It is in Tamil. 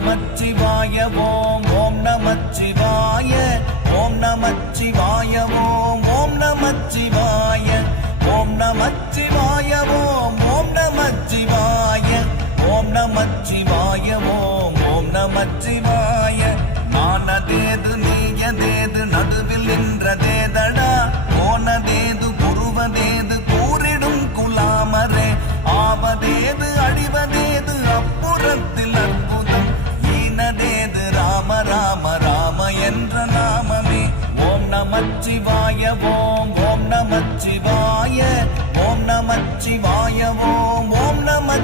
நமச்சிவாய ஓம் ஓம் நமச்சிவாய ஓம் நமச்சிவாய ஓம் ஓம் நமச்சிவாய ஓம் நமச்சிவாய ஓம் ஓம் நமச்சிவாய ஓம் நமச்சிவாய ஓம் ஓம் நமச்சிவாய